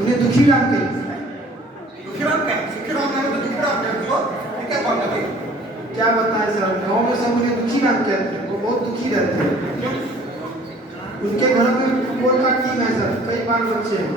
उन्हें दुखी राम के क्या बताएं सर, गाँव में सब उन्हें दुखी राम कहते हैं, वो बहुत दुखी रहते हैं। उनके घर में फुटबॉल का टीम है सर, कई बाल बच्चे हैं।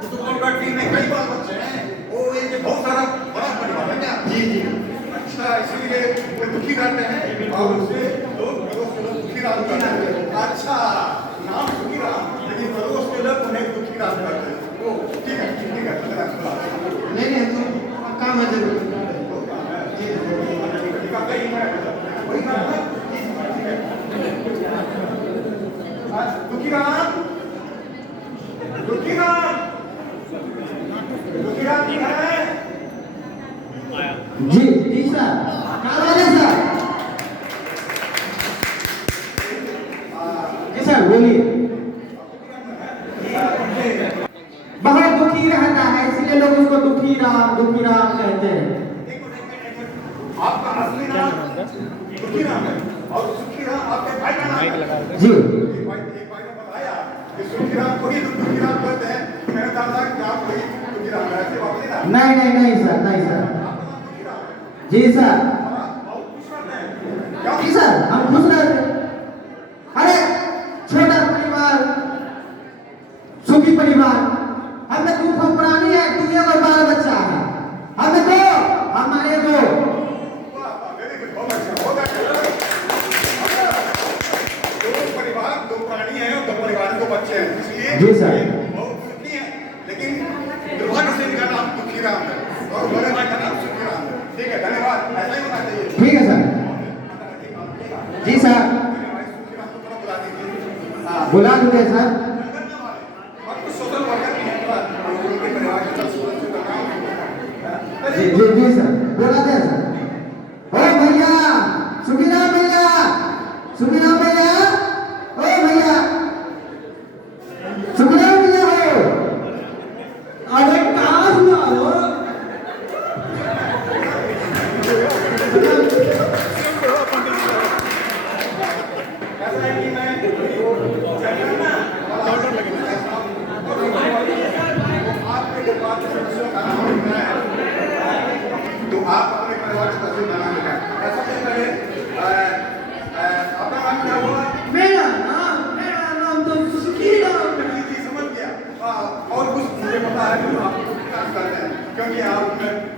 फुटबॉल का टीम में कई बाल बच्चे हैं, वो ये बहुत सारा बड़ा परिवार है क्या? जी जी। अच्छा, इसीलिए वो दुखी रहते हैं और उससे लोग दुखी राम करते हैं। अच्छा, नाम दुखी राम, लेकिन पड़ोस के लोग उन्हें दुखी राम करते हैं। ओ ठीक है नहीं तो काम है जरूर। वही काम है। दुखी राम की है। जी जी सर, सर जी सर बोलिए। बहुत दुखी रहता है, इसलिए लोग उसको दुखी राम कहते हैं। आपका असली नाम दुखी राम है और सुखी राम आपके भाई का नाम है। जी एक भाई ने बताया कि सुखी राम को ही दुखी राम कहते हैं। मैंने कहा कि आप वही दुखी राम है, ऐसे बात नहीं ना। नहीं सर। आपका नाम दुखी राम है। जी सर। बहुत खुश रहते हैं क्या? जी सर, हम खुश रहते हैं। अरे छोटा परिवार, सुखी परिवार, हमें दो प्राणी है, दुनिया और बाल बच्चा है, हमें दो, हमारे दो। वेरी गुड, बहुत अच्छा, बहुत अच्छा। दो परिवार, दो प्राणी हैं और दो परिवार, दो बच्चे हैं, इसलिए जी सर। बहुत सुखी है। लेकिन दुर्भाग्य से इनका नाम दुखी राम है और बड़े भाई का नाम सुखी राम है। ठीक है, धन्यवाद, ऐसा ही होना चाहिए। ठीक है सर। जी सर, बुला दूंगे सर। जी सर, बुला दे सर। ओ भैया, सुखीराम भैया, ओ भैया, सुखीराम भैया हो। अरे कहाँ हुआ हो? तो आप अपने परिवार से तस्वीर बना लेगा। ऐसा नहीं करें। आपका नाम क्या हुआ? मेरा नाम तो सुखीराम। जी, समझ गया। और कुछ मुझे पता है कि आप काम करते हैं, क्योंकि आप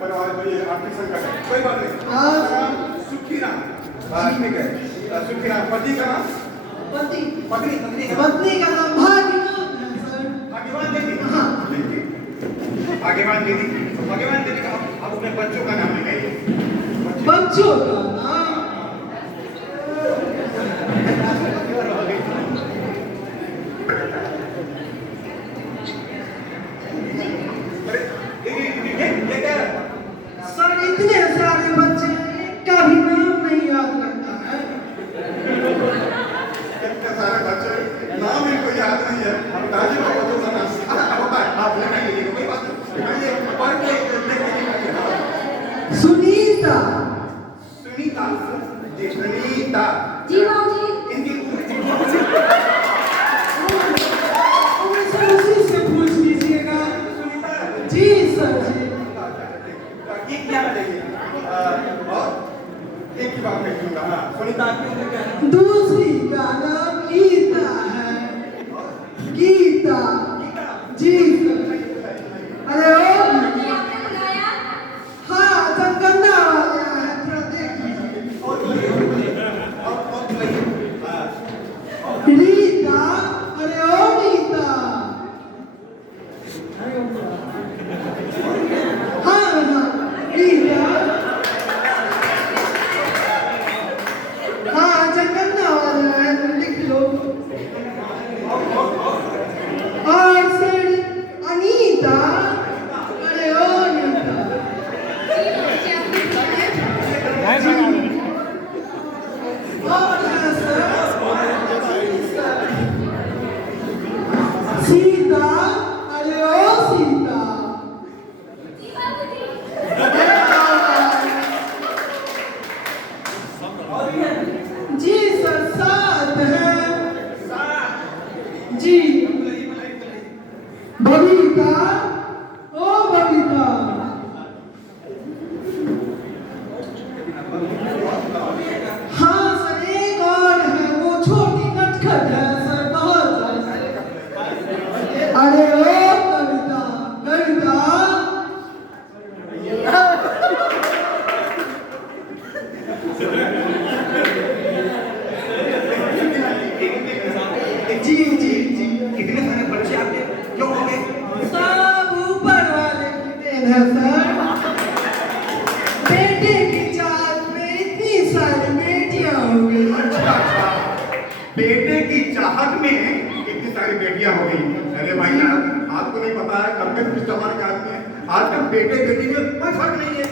परिवार में ये आर्थिक संकट है। कोई बात नहीं। सुखीराम, ठीक है। सुखीराम, पति का नाम? पत्नी का नाम भाग्यवान है सर। भाग्यवान देवी। हाँ, भाग्यवान देवी का आप अपने बच्चों का नाम लिखाइए। बच्चों का नाम सर, इतने सारे बच्चे हैं, एक का भी नाम नहीं याद रहता है। इतने सारे बच्चे, नाम इनको याद नहीं है। दादी को बच्चों का नाम होता है, आप लिखाइए, कोई बात नहीं। सुनीता जी बाबूजी। इनकी उसी से पूछ लीजिएगा। जी सर जी। ये क्या बताइए? और एक ही बात मैं कहूँगा। हाँ, सुनीता की उम्र क्या है? दूसरी का नाम गीता है। गीता जी सर। अरे ओ आपने बुलाया? हाँ, जनगणना वाले आए हैं, थोड़ा देख लीजिए। रीता, अरे ओ रीता। हाँ रीता। हाँ, जनगणना वाले आए हैं, लिख लो। और फिर अनीता, अरे ओ अनीता। और है सर सीता, अरे ओ सीता। जी सर, साथ है। जी बुलाइए बुलाइए बुलाइए। बबीता, ओ बबीता। हाँ सर, एक और है, वो छोटी नटखट है सर, बहुत। अरे ओ कविता, कविता। जी जी जी, कितने सारे बच्चे आपके क्यों हो गए? सब ऊपर वाले की देन है सर। बेटे की चाल में इतनी सारी बेटियां हो गई। अच्छा अच्छा, बेटे की चाहत में इतनी सारी बेटियां हो गई। अरे भाई साहब, आपको नहीं पता है कब तक किस जमाने के आदमी है। आजकल बेटे बेटी में कोई फर्क नहीं है।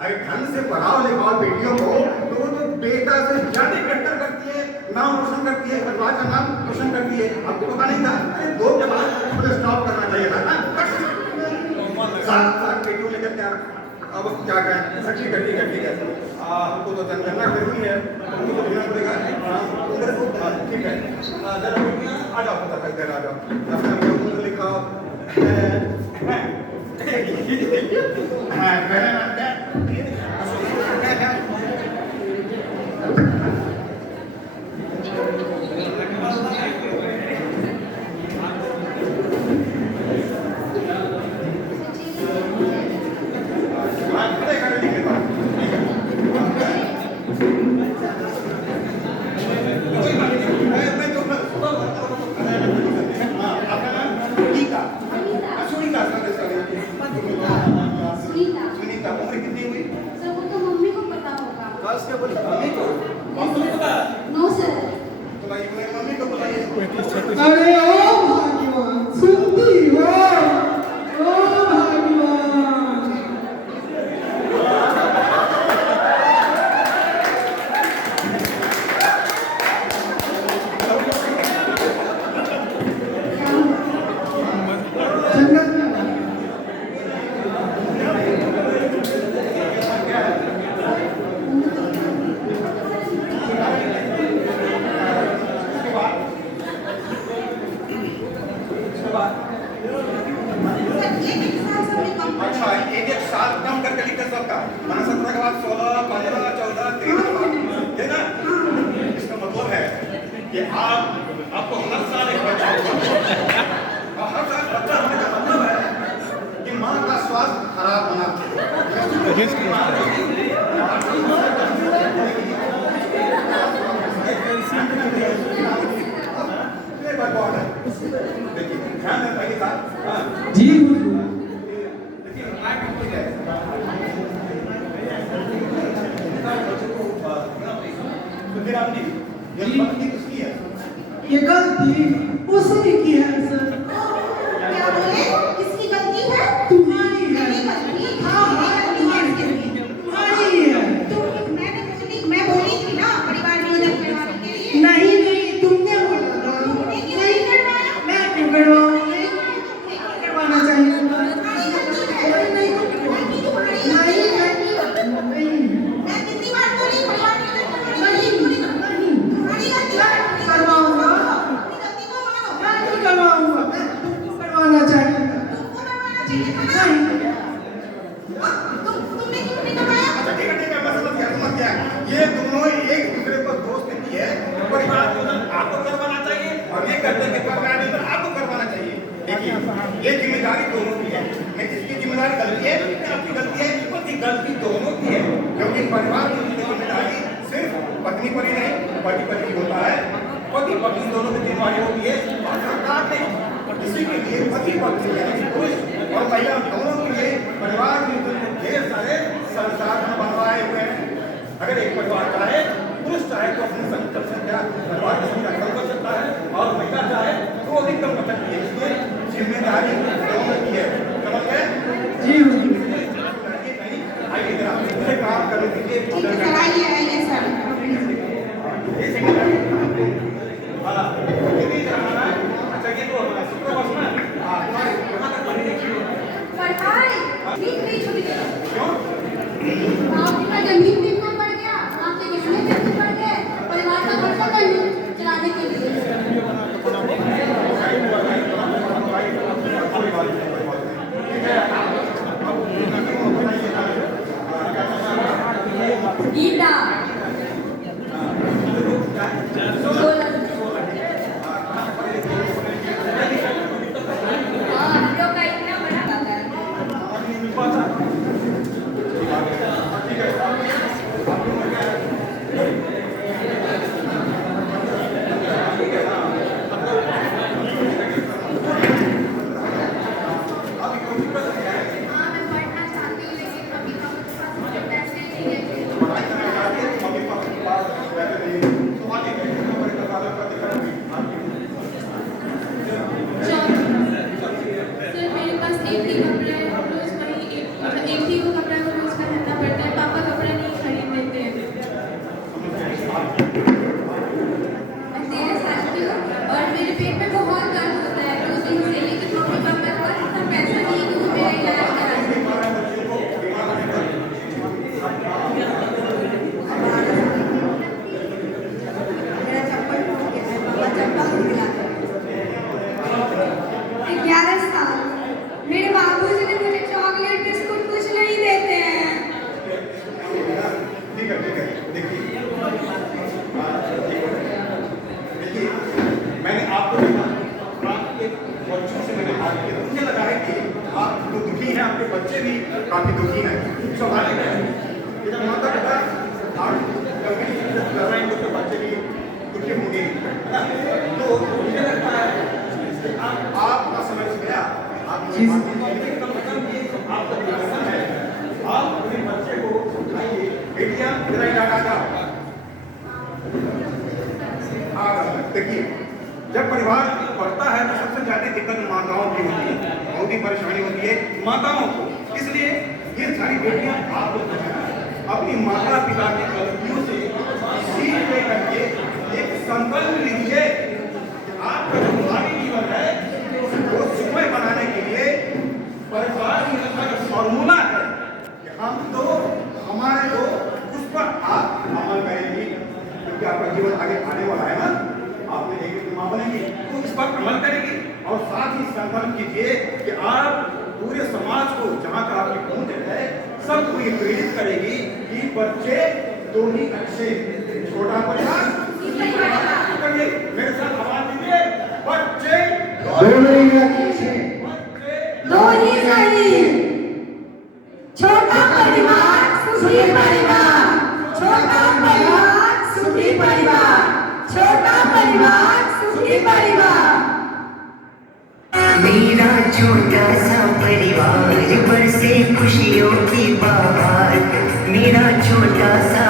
अरे ढंग से पढ़ाओ लिखाओ बेटियों को, तो वो तो बेटा से ज्यादा बेहतर करती है, नाम रोशन करती है, परिवार का नाम रोशन करती है। आपको पता नहीं था? अरे दो के बाद मुझे स्टॉप करना चाहिए था ना। साथ साथ बेटियों लेकर क्या, अब क्या कहें। ठीक है ठीक है ठीक है, हमको तो जनगणना करनी है, हमको तो देना पड़ेगा। उधर को ठीक है, जरा बेटियां आ जाओ, पता कर देना, आ जाओ। अपना उधर लिखाओ पहले नाम क्या? सुनीता। सुनीता, उम्र कितनी हुई? सर वो तो मम्मी को पता होगा। बस क्या बोली मम्मी को? No sir. तो भाई मेरी मम्मी को बताइए। अरे ओ भाग्यवान, सुनती हो? ओ भाग्यवान। जन्नत में अच्छा, एक साल कम करके लिखते सबका, माना 17 के बाद 16, 15, 14, 13, है ना? इसका मतलब है कि आपको हर साल एक बच्चा होगा। और हर साल बच्चा होने का मतलब है कि माँ का स्वास्थ्य खराब होना देखिए ध्यान में पहली बात। जी हुजूर। देखिए मैं बिल्कुल है तो फिर आपने ये गलती किसकी है? ये गलती उसने की है सर। क्या बोले? किसकी गलती है? तुम्हारी है। मेरी गलती? हाँ हाँ, तुम्हारी है। मैं बोली थी ना परिवार नियोजन करवाने के लिए। नहीं नहीं, तुमने बोला था। तुमने क्यों नहीं करवाया? मैं क्यों करवाऊंगी? करवाना चाहिए था। तुम्हारी गलती है। नहीं गलती तुम्हारी नहीं गलती है। नहीं नहीं मैं कितनी बार बोली परिवार नियोजन करवाने नहीं के लिए? नहीं, तुम्हारी गलती है। करवाऊंगा। अपनी गलती को मानो। मैं नहीं करवाऊंगा, तुमको करवाना चाहिए था। तुमको करवाना चाहिए था ना? नहीं तुमने क्यों नहीं करवाया? अच्छा ठीक है मैं समझ गया। ये दोनों एक दूसरे को दोस्त देती है। परिवार नियोजन आपको करवाना चाहिए और ये करते कि परिवार नियोजन आपको करवाना चाहिए। देखिए ये जिम्मेदारी दोनों की है। मैं जिसकी जिम्मेदारी गलती है आपकी गलती है, उसकी गलती दोनों की है। क्योंकि परिवार नियोजन की जिम्मेदारी सिर्फ पत्नी पर ही नहीं पति पर भी होता है। पति पत्नी दोनों की जिम्मेदारी होती है और सरकार ने इसी के लिए पति पत्नी यानी कि पुरुष और महिला दोनों के लिए परिवार नियोजन में ढेर सारे संसाधन बनवाए हुए हैं। अगर एक परिवार चाहे, पुरुष चाहे तो अपनी संख्या परिवार की संख्या कम कर सकता है और महिला चाहे तो अधिकतम कर सकती है। इसलिए जिम्मेदारी दोनों की है। समझ गए? जी हुजूर। आइए जरा मुझे काम करने दीजिए। ठीक है सर, आइए सर। ये सेक्रेटरी हाँ ये भी जाना है। अच्छा ये तो सुपरवाइजर ना तुम्हारे कहाँ तक पढ़ी लिखी हो? पढ़ाई नीट नहीं छूटी। क्यों? आपका जब नीट देखना पड़ गया, आपके गहने देखने पड़ गए, परिवार का खर्चा करने चलाने के लिए। गीता। 16। हाँ, हम लोग का इतना बड़ा खाता है। हाँ मैं पढ़ना चाहती हूँ लेकिन मम्मी पापा के पास मुझे पैसे ही नहीं है। सर मेरे पास एक ही कपड़ा है, रोज वही एक ही वो कपड़ा को रोज पहनना पड़ता है। पापा कपड़ा नहीं खरीद देते हैं। मैं 13 साल की हूँ और मेरे पेट में बहुत दर्द होता है रोज दिन से, लेकिन मम्मी पापा के पास इतना पैसा नहीं है कि वो मेरा इलाज करा सकें। मेरा चप्पल टूट गया है, पापा चप्पल दिलाते हैं। 11 साल, मेरे बाबूजी ने मुझे चॉकलेट बिस्कुट कुछ नहीं देते हैं। ठीक है देखिए मैंने आपको देखा, आपके बच्चों से मैंने बात की, मुझे लगा है कि आप जो दुखी हैं आपके बच्चे भी काफी दुखी हैं। स्वाभाविक है कि जब माता पिता आप कभी लड़ाएंगे तो बच्चे भी दुखी होंगे, है ना? तो मुझे लगता है कि आपका समय से गया, आप जी। कम से कम ये आपका निवेदन है, आप अपने बच्चे को बताइए बेटियां मेरा इलाका का। देखिए जब परिवार बढ़ता है तो सबसे ज्यादा दिक्कत माताओं की होती है, बहुत ही परेशानी होती है माताओं को। इसलिए ये सारी बेटियां आप लोग जो है अपनी माता पिता की गलतियों से सीख लेकर के एक संकल्प लीजिए कि आपका जो भावी जीवन है उसको सुखमय बनाने के लिए परिवार की रक्षा का फॉर्मूला है कि हम तो हमारे तो उस पर आप अमल करेंगी, क्योंकि आपका जीवन आगे आने वाला है ना, आपने एक मां बनेगी तो इस पर अमल करेगी। और साथ ही संकल्प कीजिए कि आप पूरे समाज को जहां तक आपकी पहुंच है सबको ये प्रेरित करेगी कि बच्चे दो ही अच्छे, छोटा परिवार करिए, मेरे साथ आवाज दीजिए, बच्चे दोनों ही अच्छे। बच्चे दो ही सही। छोटा परिवार सुखी परिवार, छोटा परिवार सुखी परिवार, छोटा परिवार सुखी परिवार। मेरा छोटा सा परिवार बरसे खुशियों की बहार, मेरा छोटा सा